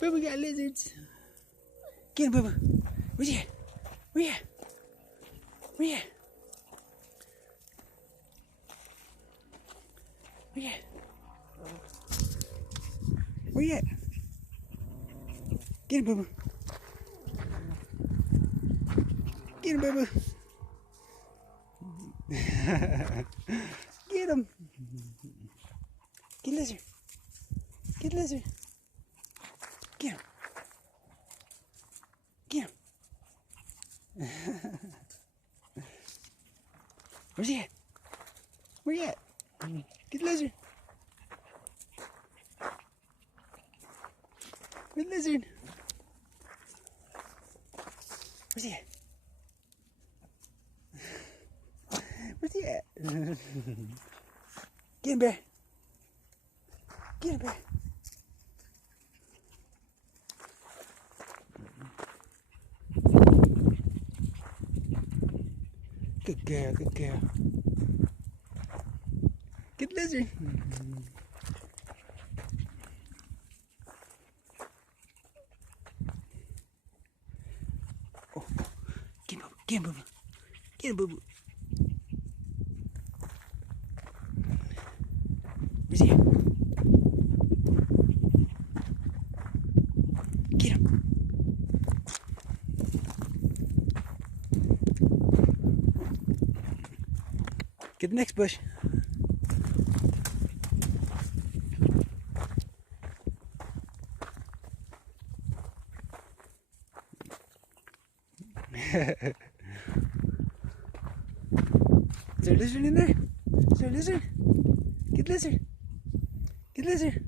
BooBoo got lizards. Get him, BooBoo. Where's he at? Where you at? Where you at? Where you at? Where you at? Get him, BooBoo. Get him, BooBoo. Get him. Get lizard. Get lizard. Get him. Get him. Where's he at? Where you at? Get lizard. Get lizard. Where's he at? Where's he at? Get him, Bear. Get him, Bear. Good girl, good girl. Get lizard. Oh, get him, BooBoo. Get him, BooBoo. Get him, BooBoo. Where's he at? Get him. Get the next bush. Is there a lizard in there? Is there a lizard? Get lizard. Get lizard.